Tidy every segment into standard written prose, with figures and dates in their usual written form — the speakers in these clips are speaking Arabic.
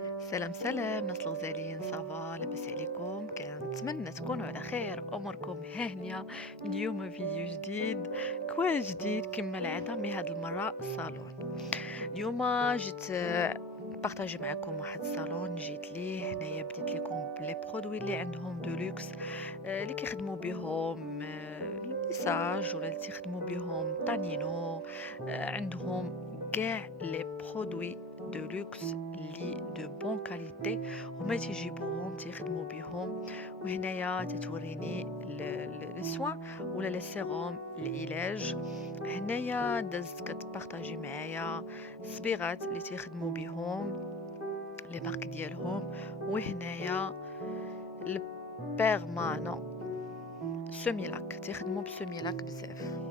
سلام سلام ناس الغزالين، صافا لاباس عليكم؟ كنتمنى تكونوا على خير، اموركم هانيه. اليوم فيديو جديد، كواع جديد كما العاده، مي هاد المره صالون. اليوم جيت بارطاجي معكم واحد الصالون جيت ليه هنايا. بديت لكم بلي برودوي اللي عندهم دو لوكس، اللي كيخدموا بهم ليساج ولا اللي تيخدموا بهم طانينو. عندهم كاع لي برودوي دو لوكس اللي دو بون كاليتي، هما تيجيبوهم تيخدموا بهم. وهنايا تتوريني لي سوان ولا لي سيروم العلاج. هنايا دازت كتبارطاجي معايا الصبيغات اللي تيخدموا بهم، لي مارك ديالهم. وهنايا البيرمانون سوميلاك، تيخدموا بسوميلاك بزاف.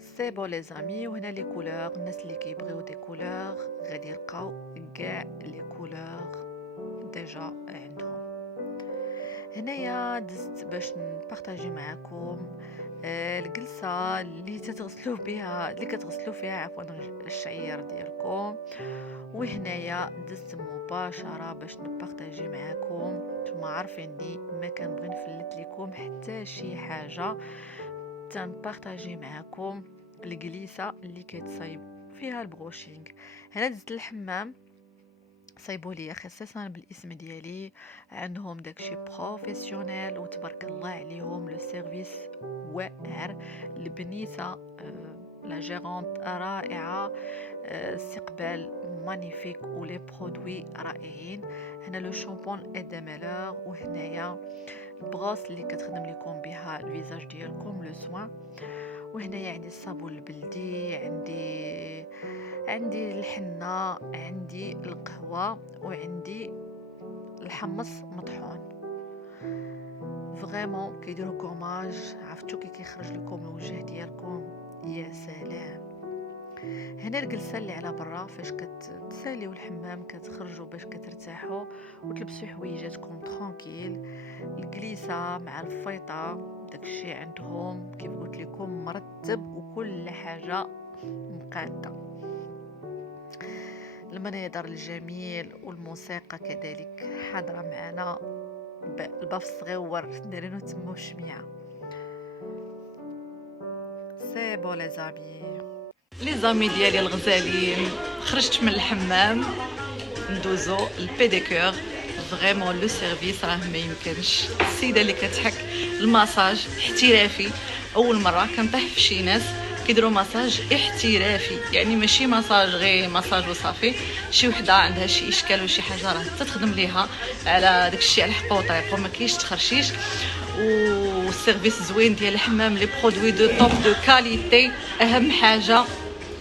سي بون لي زامي، وهنا لي كولور، الناس اللي كيبغيو دي كولور غادي يلقاو كاع لي كولور ديجا عندهم. هنايا دزت باش نبارطاجي معكم الجلسة اللي تتغسلوا بها، اللي كتغسلوا فيها عفوا الشعير ديالكم. وهنايا دزت مباشرة باش نبارطاجي معكم. نتوما عارفيني ما كنبغي نفلت لكم حتى شي حاجة، تنبارطاجي معكم الجليسة اللي كتصايب فيها البروشينغ. هنا دزت الحمام، صايبوا لي خصيصا بالاسم ديالي. عندهم داكشي بروفيسيونيل وتبارك الله عليهم، لو سيرفيس واعر. البنيته لا جيرونت رائعه، استقبال مانيفيك ولي برودوي رائعين. هنا لو شامبون اي دي ميلور، وهنايا البغاص اللي كتخدم لكم بها الفيزاج ديالكم لو سوان. وهنايا عندي الصابون البلدي، عندي الحنة، عندي القهوة، وعندي الحمص مطحون. فريمون كيديروا كوماج، عرفتوا كي كيخرج لكم الوجه ديالكم، يا سلام. هنا الجلسه اللي على برا فاش كتساليو الحمام كتخرجوا باش كترتاحوا وتلبسوا حويجاتكم ترانكيل. الجليسه مع الفيطه داكشي عندهم كيف قلت لكم مرتب وكل حاجه مقاده. المناظر الجميل والموسيقى كذلك حاضرة معنا. الباف الصغيور دايرينو تما وشميعة. سي بون لي زامي، لي زامي ديالي الغزالين، خرجت من الحمام ندوزو البيديكور. فريمون لو سيرفيس راه ما يمكنش. السيده اللي كتحك المساج احترافي، اول مره كنطيح في شي ناس كيديروا مساج احترافي، يعني ماشي مساج غير مساج وصافي. شي وحده عندها شي اشكال وشي حاجه راه تخدم ليها على داكشي، على الحق وطريق وما كاينش تخرشيش. والسيرفيس زوين ديال الحمام، لي برودوي دو توب دو كاليتي، اهم حاجه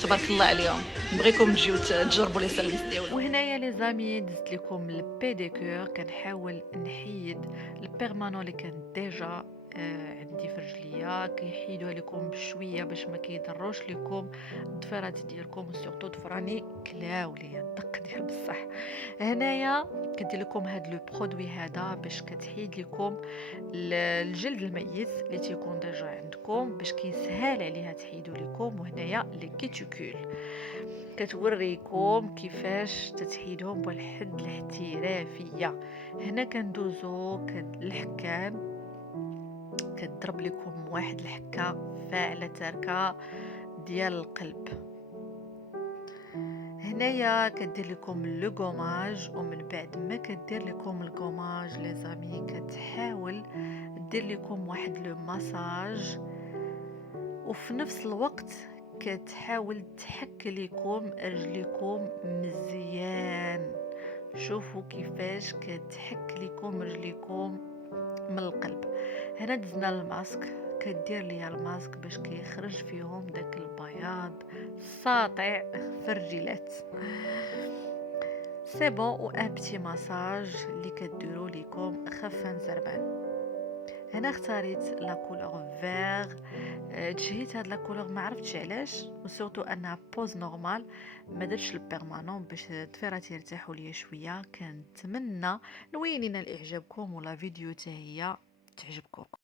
تبارك الله عليهم. نبغيكم تجيو تجربوا لي سيرفيس ديالهم. وهنايا لي زامي دزت لكم البيديكور، كنحاول نحيد البيرمانون اللي كان ديجا عندي في رجليا، كيحيدوها لكم بشويه باش ما كيضروش لكم الضفيرات ديالكم، وسورتو ضفراني كلاو ليا الدق ديال بصح. هنايا كدير لكم هاد لو برودوي هذا باش كتحيد لكم الجلد الميت اللي تيكون ديجا عندكم، باش كيسهل عليها تحيدو لكم. وهنايا لي كيتيكول كتوريكم كيفاش تتحيدهم بالحد الاحترافيه. هنا كندوزو الحكام كتضرب لكم واحد الحكه فاعله تركه ديال القلب. هنايا كدير لكم لو غوماج، ومن بعد ما كدير لكم الغوماج لي زامي كتحاول دير لكم واحد لو ماساج، وفي نفس الوقت كتحاول تحك لكم رجليكم مزيان. شوفوا كيفاش كتحك لكم رجليكم من القلب. هنا دزنا الماسك، كدير ليا الماسك باش كيخرج فيهم داك البياض الساطع في الرجلات. سي بون، و ان بتي مساج اللي كديروا لكم خفان زربان. هنا اختاريت لا كولور فيغ، تشهيت هاد لا كولور ما عرفتش علاش، وسورتو انها بوز نورمال، ما درتش البيرمانون باش الضفيرات يرتاحوا ليا شويه. كنتمنى نوينينا الاعجابكم ولا فيديو حتى هي تعجبكم.